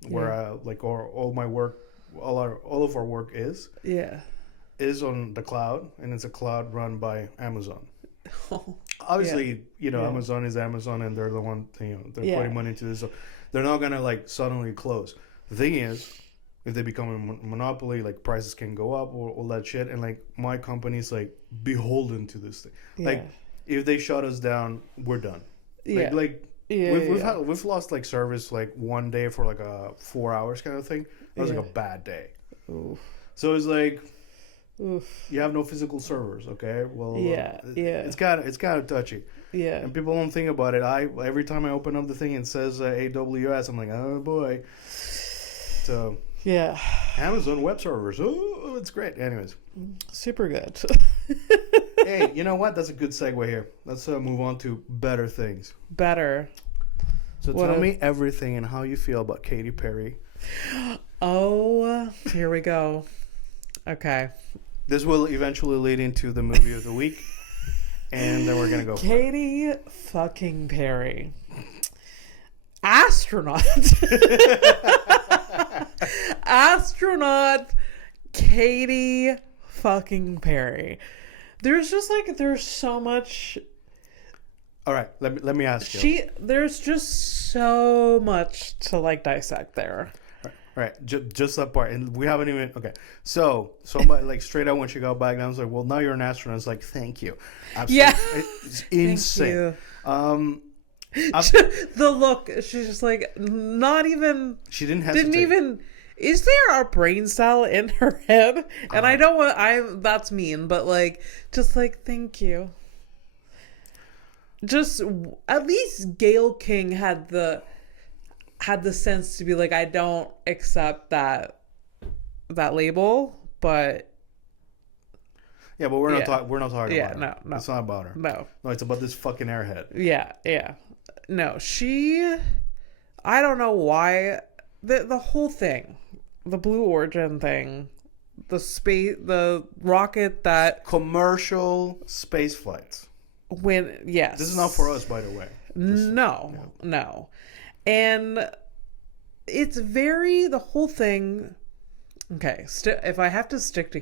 where like all my work, all of our work is on the cloud, and it's a cloud run by Amazon. Obviously, you know, Amazon is Amazon, and they're the one, you know, they're putting money into this, so they're not gonna like suddenly close. The thing is, if they become a monopoly, like prices can go up or all that shit, and like my company's like beholden to this thing. Like if they shut us down, we're done. We've lost like service like one day for like a 4 hours kind of thing. That was like a bad day. Oof. So it's like, you have no physical servers, okay? Well, it's kind of touchy. Yeah. And people don't think about it. Every time I open up the thing, it says AWS. I'm like, oh boy. So Amazon Web Servers. Oh, it's great. Anyways, super good. Hey, you know what? That's a good segue here. Let's move on to better things. Better. So tell me everything and how you feel about Katy Perry. Oh, here we go. Okay. This will eventually lead into the movie of the week, and then we're gonna go. Katy fucking Perry, astronaut, astronaut, Katy fucking Perry. There's so much. All right, let me ask you. There's just so much to like dissect there. All right, just that part, and we haven't even. Okay, so somebody like straight out when she got back, and I was like, "Well, now you're an astronaut." It's like, "Thank you." Absolutely. Yeah, it's insane. The look, she's just like not even. She didn't hesitate. Didn't even. Is there a brain cell in her head? And I don't want. That's mean, but like, just like, thank you. Just at least Gayle King had the sense to be like, I don't accept that label, but we're not talking about her. No, it's not about her. No, it's about this fucking airhead. No, I don't know why the whole thing, the Blue Origin thing, the rocket that commercial space flights. This is not for us, by the way. No. And it's the whole thing. Okay, if I have to stick to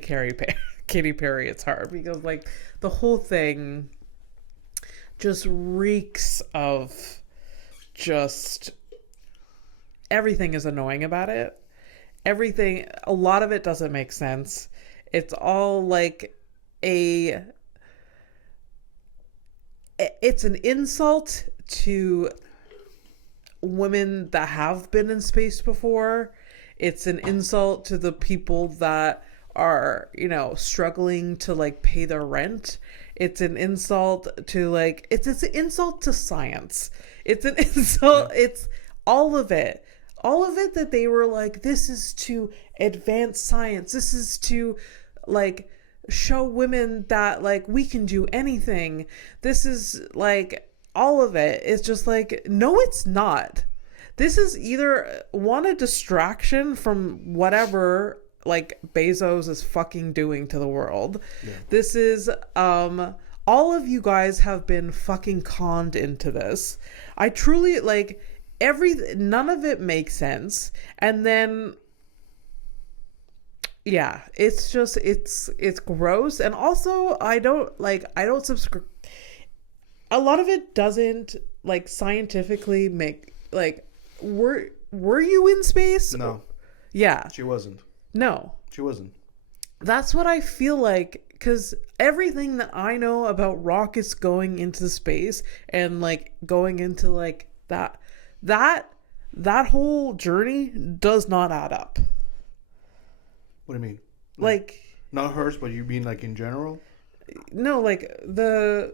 Katy Perry, it's hard because like the whole thing just reeks of just everything is annoying about it. A lot of it doesn't make sense. It's all like it's an insult to women that have been in space before. It's an insult to the people that are, you know, struggling to like pay their rent. It's an insult to like, it's an insult to science. It's an insult. It's all of it that they were like, this is to advance science. This is to like show women that like we can do anything. This is like all of it. It's just like, no, it's not. This is either a distraction from whatever like Bezos is fucking doing to the world. Yeah. This is all of you guys have been fucking conned into this. I truly like none of it makes sense. And then yeah, it's just it's gross. And also I don't subscribe. A lot of it doesn't like scientifically make like were you in space? No. Yeah. She wasn't. No. She wasn't. That's what I feel like, because everything that I know about rockets going into space and like going into like that whole journey does not add up. What do you mean? Like not hers, but you mean like in general? No, like the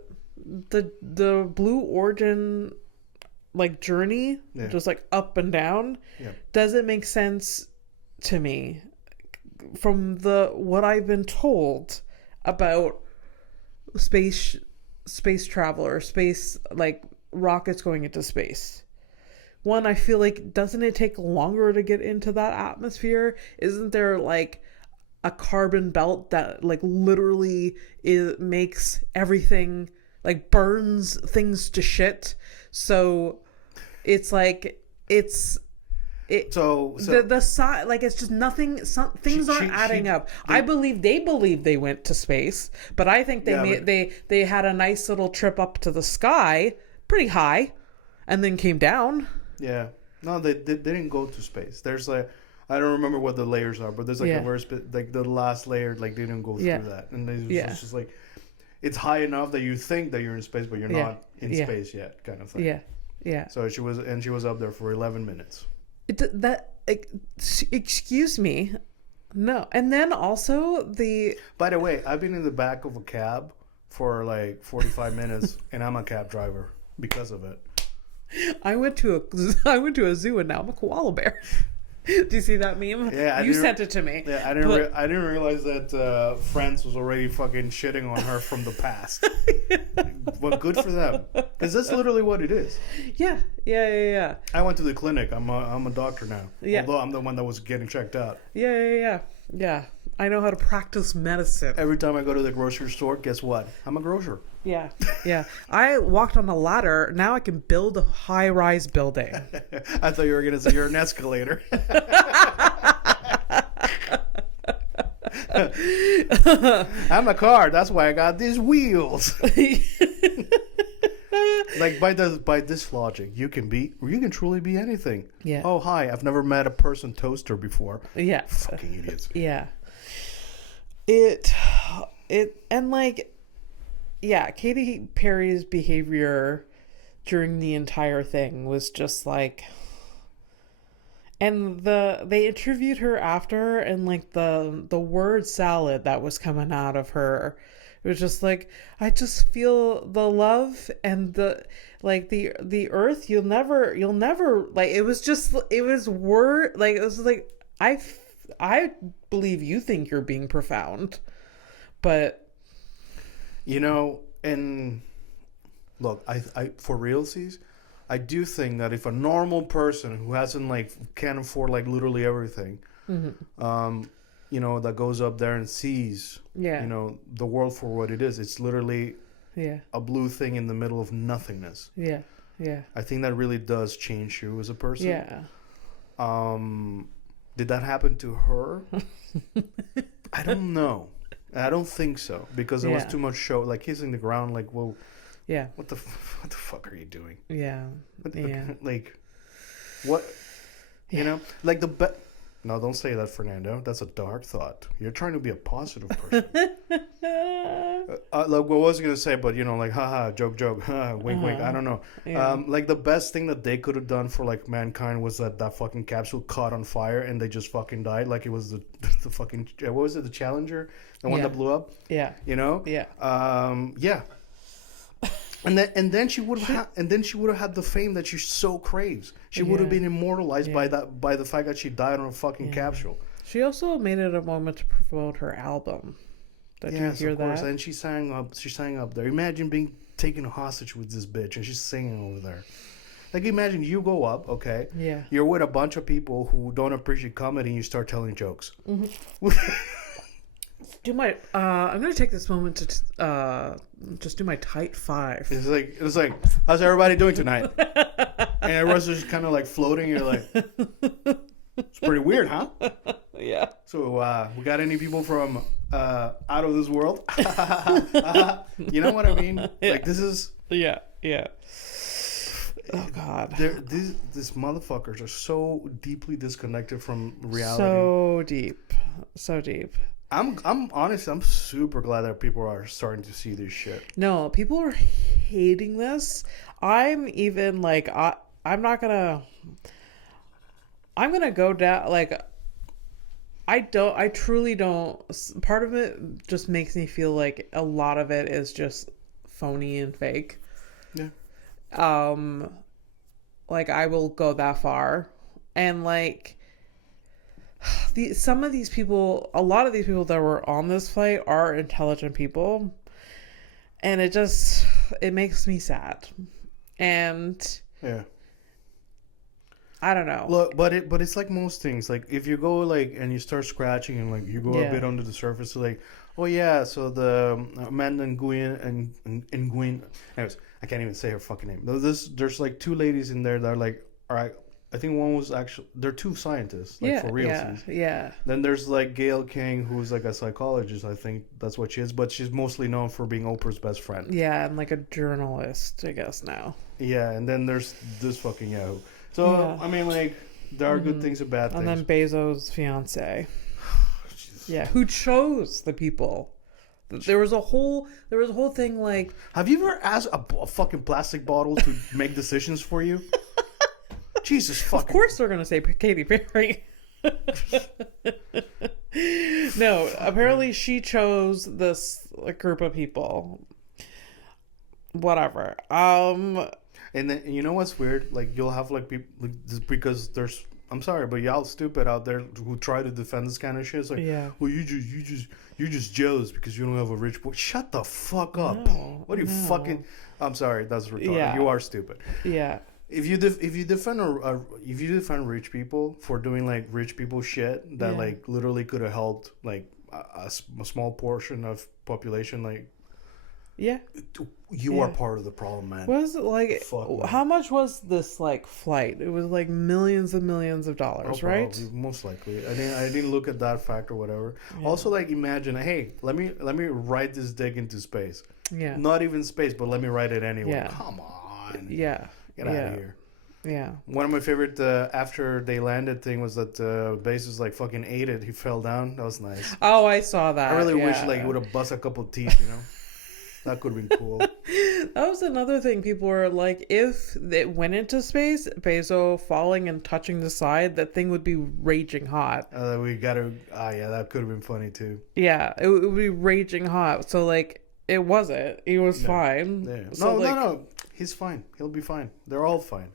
Blue Origin like journey, just like up and down, doesn't make sense to me from what I've been told about space travel or space like rockets going into space. One, I feel like, doesn't it take longer to get into that atmosphere? Isn't there like a carbon belt that like literally makes everything, like burns things to shit? So it's like the side, like it's just nothing. Things aren't adding up. I believe they went to space, but I think they had a nice little trip up to the sky, pretty high, and then came down. Yeah, no, they didn't go to space. There's like, I don't remember what the layers are, but there's like a worst bit, like the last layer, like they didn't go through that, and it's just like it's high enough that you think that you're in space, but you're not in space yet, kind of thing. Yeah. So she was up there for 11 minutes. Excuse me, no. And then also By the way, I've been in the back of a cab for like 45 minutes, and I'm a cab driver because of it. I went to a zoo and now I'm a koala bear. Do you see that meme? Yeah, you sent it to me. Yeah, I didn't realize that France was already fucking shitting on her from the past. But good for them, because that's literally what it is. Yeah. I went to the clinic. I'm a doctor now. Yeah. Although I'm the one that was getting checked out. Yeah. I know how to practice medicine. Every time I go to the grocery store, guess what? I'm a grocer. Yeah. I walked on a ladder. Now I can build a high-rise building. I thought you were going to say you're an escalator. I'm a car. That's why I got these wheels. Like by this logic, you can truly be anything. Yeah. Oh, hi. I've never met a person toaster before. Yeah. Fucking idiots. Yeah. And like, yeah, Katy Perry's behavior during the entire thing was just like, and they interviewed her after, and like the word salad that was coming out of her, it was just like, I just feel the love and the earth. You'll never like, it was like I believe you think you're being profound, but and look, I for realsies, I do think that if a normal person who can't afford like literally everything, that goes up there and sees, the world for what it is, it's literally a blue thing in the middle of nothingness. Yeah. I think that really does change you as a person. Yeah. Did that happen to her? I don't know. I don't think so, because there was too much show, like kissing the ground, like, well, what the fuck are you doing? Yeah. Like, what? Like no, don't say that, Fernando. That's a dark thought. You're trying to be a positive person. Like, what was I gonna say? But like, haha, joke, wink, wink. I don't know. Yeah. Like the best thing that they could have done for like mankind was that fucking capsule caught on fire and they just fucking died. Like it was the fucking, what was it? The Challenger, the one that blew up. Yeah. Yeah. Yeah. And then she would have had the fame that she so craves. She would have been immortalized by the fact that she died on a fucking capsule. She also made it a moment to promote her album. Did you hear that? And she sang up there. Imagine being taken hostage with this bitch, and she's singing over there. Like, imagine you go up, okay? Yeah. You're with a bunch of people who don't appreciate comedy, and you start telling jokes. Mm-hmm. I'm gonna take this moment to just do my tight five. It's like, how's everybody doing tonight? And everyone's just kind of like floating. You're like, it's pretty weird, huh? Yeah. So, we got any people from out of this world? You know what I mean? Yeah. Like, this is... Yeah. Oh God. These motherfuckers are so deeply disconnected from reality. So deep. I'm honest. I'm super glad that people are starting to see this shit. No, people are hating this. I'm even like, I'm gonna go down. Like, I truly don't. Part of it just makes me feel like a lot of it is just phony and fake. Yeah. Like, I will go that far. And like, some of these people, a lot of these people that were on this flight are intelligent people, and it makes me sad. And yeah, I don't know. Look, but it's like most things. Like, if you go like and you start scratching and like you go a bit under the surface, like, oh yeah, so the Amanda Nguyen and Nguyen. Anyways, I can't even say her fucking name. There's like two ladies in there that are like, all right. I think one was actually... They're two scientists, like, for real. Yeah. Then there's, like, Gail King, who's, like, a psychologist. I think that's what she is. But she's mostly known for being Oprah's best friend. Yeah, and, like, a journalist, I guess, now. Yeah, and then there's this fucking Yahoo. So, I mean, like, there are good things and bad things. And then Bezos' fiance. Yeah, who chose the people. There was a whole thing, like... Have you ever asked a fucking plastic bottle to make decisions for you? Jesus fucking... Of course they're going to say Katy Perry. No, apparently she chose this group of people. Whatever. And then, you know what's weird? Like, you'll have, like, people... Like, because there's... I'm sorry, but y'all stupid out there who try to defend this kind of shit. It's like, well, you're just jealous because you don't have a rich boy. Shut the fuck up. No, what are you fucking... I'm sorry, that's retarded. Yeah. You are stupid. Yeah. If you defend rich people for doing like rich people shit that like literally could have helped like a small portion of population, like you are part of the problem, man. Was it like how much was this like flight? It was like millions and millions of dollars, right? Probably, most likely. I didn't look at that fact or whatever. Yeah. Also, like, imagine, hey, let me ride this dick into space. Yeah. Not even space, but let me ride it anyway. Yeah. Come on. Yeah. Get out of here. Yeah. One of my favorite after they landed thing was that Bezos like fucking ate it. He fell down. That was nice. Oh, I saw that. I really wish like he would have bust a couple teeth, you know. That could have been cool. That was another thing. People were like, if it went into space, Bezos falling and touching the side, that thing would be raging hot. That could have been funny too. Yeah, it would be raging hot. So like, it wasn't. He was fine. Yeah. So, no. He's fine. He'll be fine. They're all fine.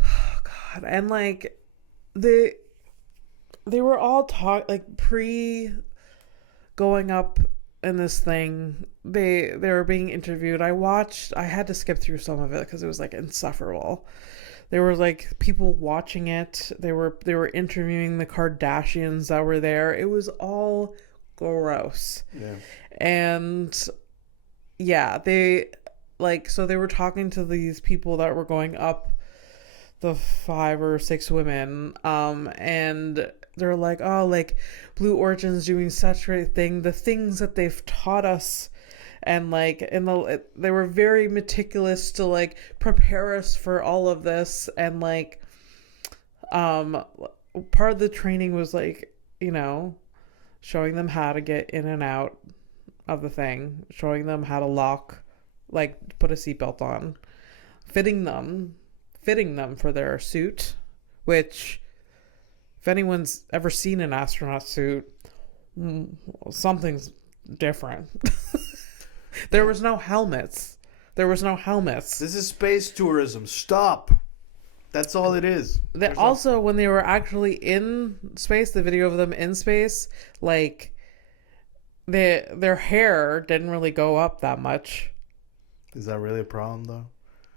Oh God! And like, they were all pre going up in this thing. They were being interviewed. I had to skip through some of it because it was like insufferable. There were like people watching it. They were interviewing the Kardashians that were there. It was all gross. Yeah. And yeah, they were talking to these people that were going up, the 5 or 6 women, and they're like, oh, like Blue Origin's doing such a great thing, the things that they've taught us, and like they were very meticulous to like prepare us for all of this, and like part of the training was like, you know, showing them how to get in and out of the thing, showing them how to lock, like put a seatbelt on, fitting them for their suit, which if anyone's ever seen an astronaut suit, something's different. There was no helmets. This is space tourism. Stop. That's all it is. Also, when they were actually in space, the video of them in space, like their hair didn't really go up that much. Is that really a problem though?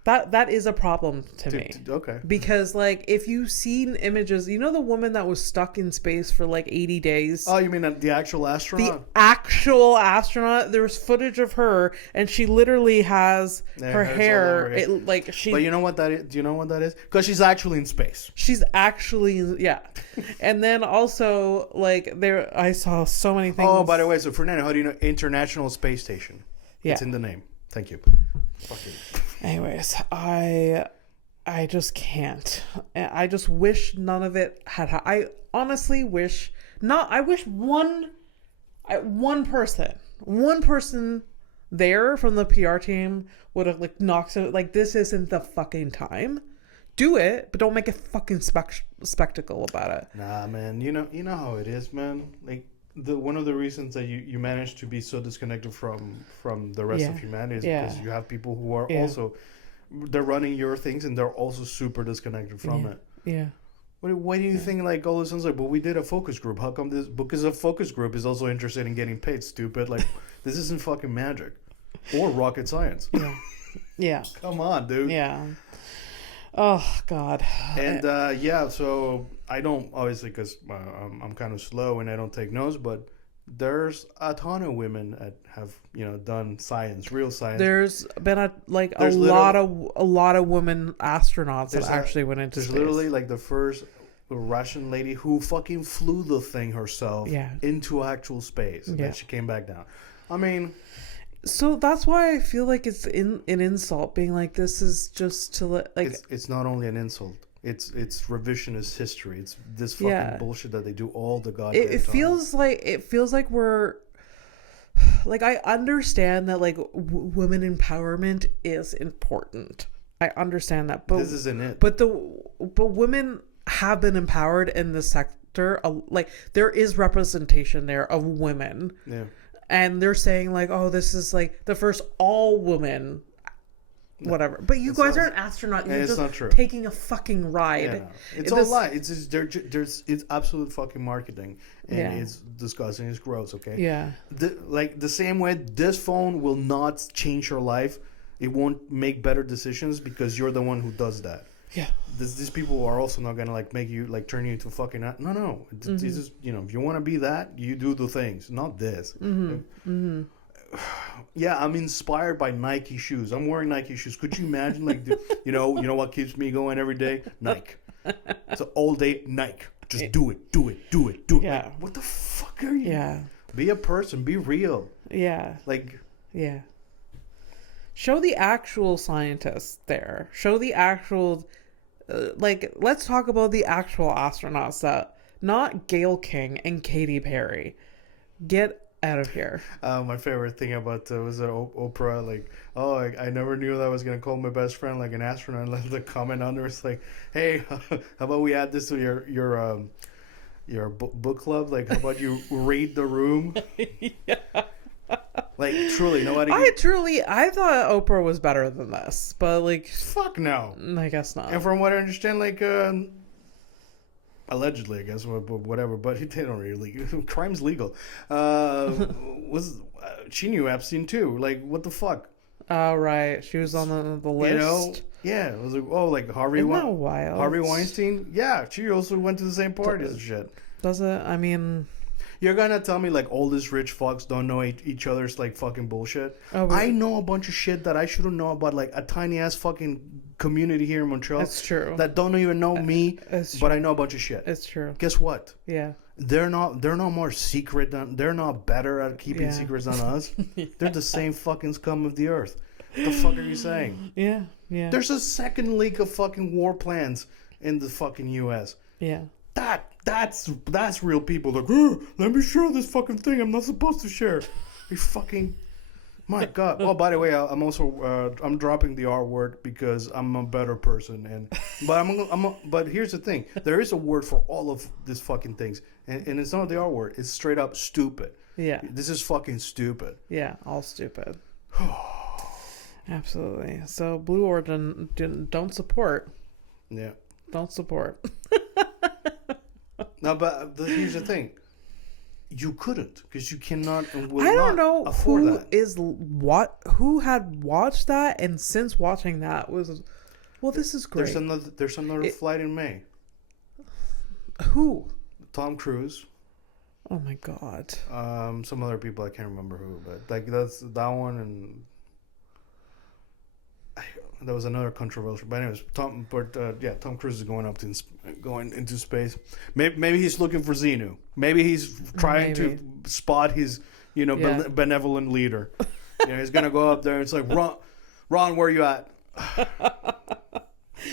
That is a problem to me. Okay. Because, like, if you've seen images, you know the woman that was stuck in space for like 80 days? Oh, you mean the actual astronaut? The actual astronaut. There was footage of her, and she literally has her hair. But you know what that is? Do you know what that is? Because she's actually in space. She's actually, yeah. And then also, like, I saw so many things. Oh, by the way, so Fernando, how do you know International Space Station? Yeah. It's in the name. Thank you. Fucking. Anyways, I just can't. I just wish none of it had. I honestly wish not. I wish one person there from the PR team would have like knocked it. Like, this isn't the fucking time. Do it, but don't make a fucking spectacle about it. Nah, man. You know how it is, man. Like, one of the reasons that you manage to be so disconnected from the rest of humanity is because you have people who are also, they're running your things and they're also super disconnected from it. Yeah. Why do you think, like, all this sounds like, but we did a focus group. How come this? Because a focus group is also interested in getting paid, stupid. Like, this isn't fucking magic or rocket science. Yeah. Yeah. Come on, dude. Yeah. Oh, God. And, so I don't, obviously, because I'm kind of slow and I don't take notes, but there's a ton of women that have, done science, real science. There's been a lot of women astronauts that actually went into space. There's literally, like, the first Russian lady who fucking flew the thing herself into actual space. And then she came back down. I mean... So that's why I feel like it's an insult being like, this is just to like... It's not only an insult. It's revisionist history. It's this fucking bullshit that they do all the goddamn time. It feels like we're... Like, I understand that, like, women empowerment is important. I understand that. But this isn't it. But women have been empowered in this sector. Like, there is representation there of women. Yeah. And they're saying, like, oh, this is, like, the first all-woman, whatever. But you guys aren't astronauts. You're just not true. Taking a fucking ride. Yeah, no. It's all lie. It's just, it's absolute fucking marketing. And it's disgusting. It's gross, okay? Yeah. The same way this phone will not change your life. It won't make better decisions because you're the one who does that. Yeah. These people are also not gonna, like, make you, like, turn you into fucking... No. This is, if you want to be that, you do the things, not this. Yeah, I'm inspired by Nike shoes. I'm wearing Nike shoes. Could you imagine, like, you know what keeps me going every day? Nike. It's an all day Nike. Just do it. Yeah. Like, what the fuck are you? Yeah. Be a person. Be real. Yeah. Like. Yeah. Show the actual scientists there. Show the actual... let's talk about the actual astronauts not Gayle King and Katy Perry. Get out of here. My favorite thing about was Oprah, like, oh, I never knew that I was gonna call my best friend like an astronaut. And let the comment under, it's like, hey, how about we add this to your book club? Like, how about you read the room? Yeah. Like, truly, nobody... I thought Oprah was better than this, but, like... Fuck no. I guess not. And from what I understand, like, allegedly, I guess, whatever, but they don't really... Crime's legal. She knew Epstein, too. Like, what the fuck? Oh, right. She was on the list. Yeah. It was like, like, Harvey... Isn't that wild? Harvey Weinstein? Yeah, she also went to the same parties and shit. Does it? I mean... You're gonna tell me, like, all these rich fucks don't know each other's, like, fucking bullshit? Oh, I know a bunch of shit that I shouldn't know about, like, a tiny-ass fucking community here in Montreal. That's true. That don't even know me, but I know a bunch of shit. It's true. Guess what? Yeah. They're not more secret they're not better at keeping secrets than us. They're the same fucking scum of the earth. What the fuck are you saying? Yeah. There's a second leak of fucking war plans in the fucking US. Yeah. That's real people. Like, let me share this fucking thing I'm not supposed to share. You fucking... My God. Oh, by the way, I'm also I'm dropping the R word because I'm a better person. But here's the thing: there is a word for all of these fucking things, and it's not the R word. It's straight up stupid. Yeah. This is fucking stupid. Yeah, all stupid. Absolutely. So Blue Origin don't support. Yeah. Don't support. No, but here's the thing. you couldn't, because you cannot and will I don't not know afford who that. who had watched that and since watching that was, well, this is great. There's another flight in May. Who? Tom Cruise. Oh my god. Some other people, I can't remember who, but like that's that one, and there was another controversial. But anyways, Tom Cruise is going going into space. Maybe he's looking for Xenu. Maybe he's trying to spot his benevolent leader. He's gonna go up there. And it's like, Ron, where you at?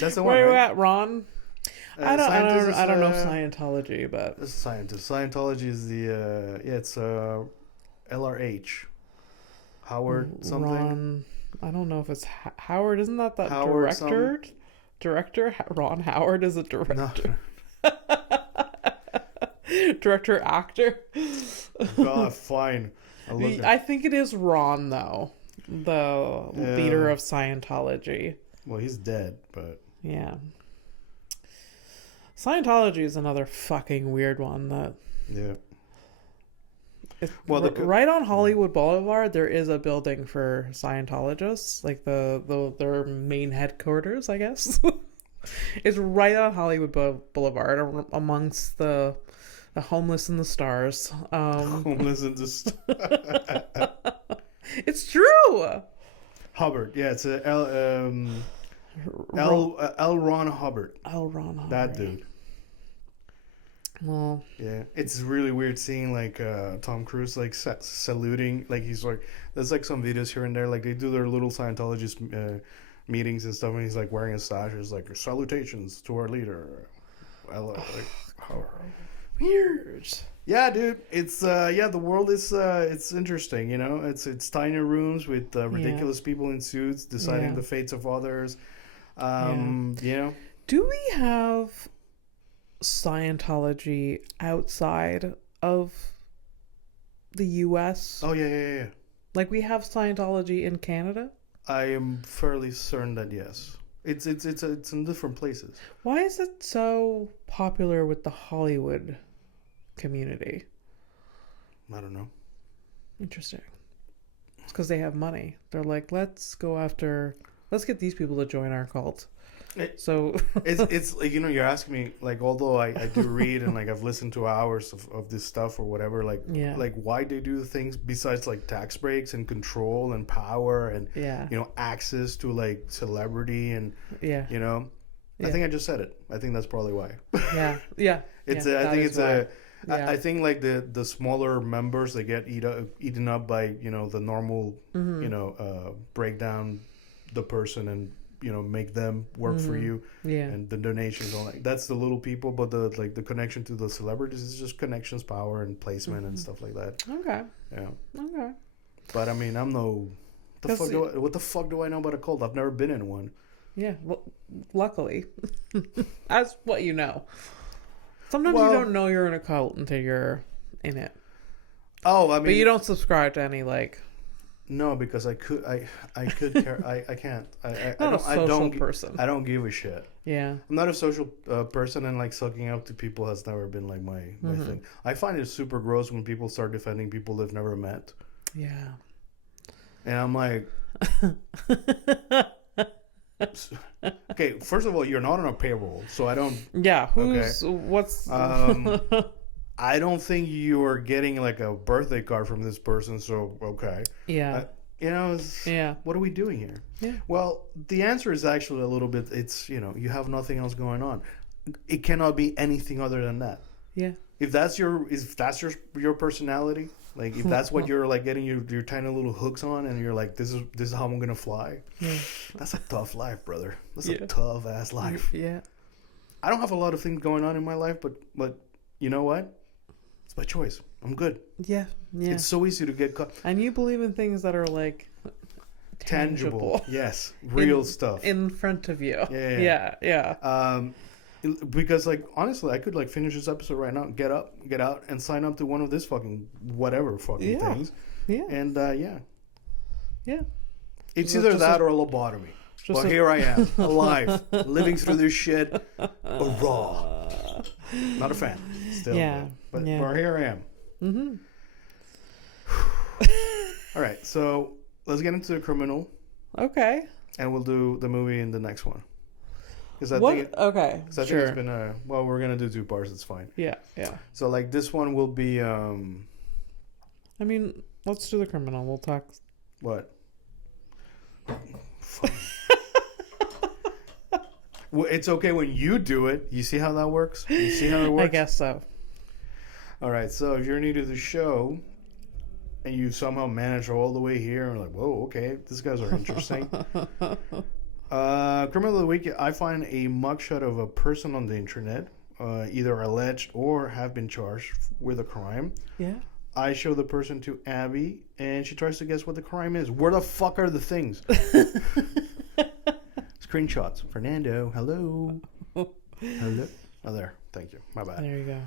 That's the one. Where you right? at, Ron? I don't know Scientology, but it's a scientist. Scientology is the it's LRH. Howard something. Ron, I don't know if it's Howard. Isn't that Howard director? Director Ron Howard is a director. No. Director, actor. God, fine. I think it is Ron, though, the leader of Scientology. Well, he's dead, but yeah. Scientology is another fucking weird one that. Yeah. Right on Hollywood Boulevard, there is a building for Scientologists, like their main headquarters, I guess. It's right on Hollywood Boulevard, amongst the homeless and the stars. Homeless and the stars. It's true. Hubbard, yeah, it's a L. Ron Hubbard. L. Ron Hubbard. That dude. Well, yeah, it's really weird seeing like Tom Cruise like saluting, like he's like, there's like some videos here and there, like they do their little Scientologist meetings and stuff, and he's like wearing a sash, it's like salutations to our leader. Weird. Yeah, dude, it's the world is it's interesting, it's tiny rooms with ridiculous people in suits deciding the fates of others. Do we have Scientology outside of the US? Oh yeah. Like we have Scientology in Canada? I am fairly certain that yes. It's in different places. Why is it so popular with the Hollywood community? I don't know. Interesting. It's because they have money. They're like, let's get these people to join our cult. It's like, you're asking me, like, although I do read and like I've listened to hours of this stuff or whatever, like why they do things besides like tax breaks and control and power and access to like celebrity and I think I just said it. I think that's probably why. I think like the smaller members, they get eaten up by the normal break down the person and make them work for you, and the donations, all that. That's the little people, but the connection to the celebrities is just connections, power, and placement and stuff like that. Okay. Yeah. Okay. But I mean, I'm no. What the fuck do I know about a cult? I've never been in one. Yeah. Well, luckily, that's what you know. Sometimes you don't know you're in a cult until you're in it. Oh, I mean, but you don't subscribe to any like. No, because I could care. I can't. I don't person. I don't give a shit. Yeah. I'm not a social person, and like sucking up to people has never been like my thing. I find it super gross when people start defending people they've never met. Yeah. And I'm like, okay, first of all, you're not on a payroll, so I don't. Yeah. What's? I don't think you are getting like a birthday card from this person, so okay. Yeah. What are we doing here? Yeah. Well, the answer is actually a little bit, it's, you have nothing else going on. It cannot be anything other than that. Yeah. If that's your personality, like if that's what you're like getting your tiny little hooks on, and you're like, this is how I'm going to fly. Yeah. That's a tough life, brother. That's a tough ass life. Yeah. I don't have a lot of things going on in my life, but you know what? It's my choice. I'm good. Yeah. It's so easy to get caught. And you believe in things that are like tangible. Yes. Real stuff. In front of you. Yeah. Because like honestly, I could like finish this episode right now, get out and sign up to one of this fucking whatever fucking things. Yeah. And Yeah. It's either that or a lobotomy. But here I am, alive, living through this shit raw. Not a fan. Still. Yeah. But here I am. Mm-hmm. All right, so let's get into the criminal. Okay. And we'll do the movie in the next one. Because I think okay. Because I think it's been we're gonna do 2 parts. It's fine. Yeah. So like this one will be I mean, let's do the criminal. We'll talk. What? Well, it's okay when you do it. You see how that works? You see how it works? I guess so. All right. So if you're new to the show and you somehow manage all the way here and like, whoa, okay, these guys are interesting. Criminal of the week. I find a mugshot of a person on the internet, either alleged or have been charged with a crime. Yeah. I show the person to Abby, and she tries to guess what the crime is. Where the fuck are the things? Screenshots. Fernando, hello. Hello. Oh, there. Thank you. My bad. There you go.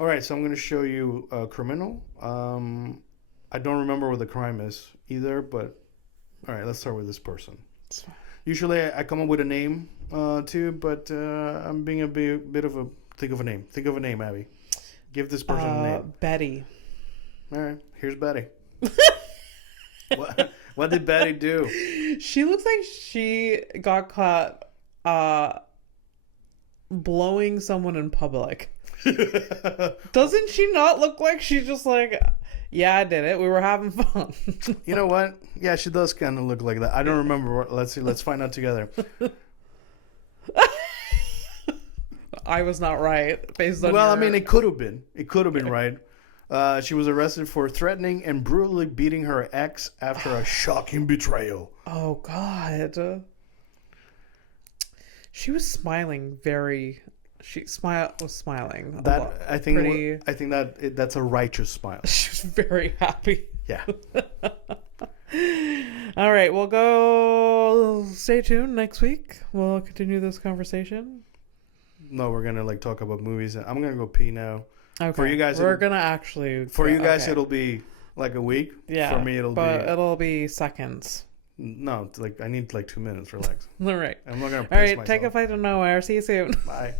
All right, so I'm going to show you a criminal. I don't remember what the crime is either, but all right, let's start with this person. Usually I come up with a name too, but I'm being a bit of a... Think of a name. Think of a name, Abby. Give this person a name. Betty. All right, here's Betty. What did Betty do? She looks like she got caught blowing someone in public. Doesn't she not look like she's just like, yeah, I did it. We were having fun. You know what? Yeah, she does kind of look like that. I don't remember. Let's see. Let's find out together. I was not right based on. Well, I mean, it could have been. It could have been right. She was arrested for threatening and brutally beating her ex after a shocking betrayal. Oh God. She was smiling very. She was smiling. I think that's a righteous smile. She was very happy. Yeah. All right, we'll go. Stay tuned next week. We'll continue this conversation. No, we're gonna like talk about movies. I'm gonna go pee now. Okay. For you guys, we're gonna actually. For you guys, it'll be like a week. Yeah. For me, it'll be seconds. No, like I need like 2 minutes. Relax. All right. I'm not gonna. All right. Myself. Take a flight to nowhere. See you soon. Bye.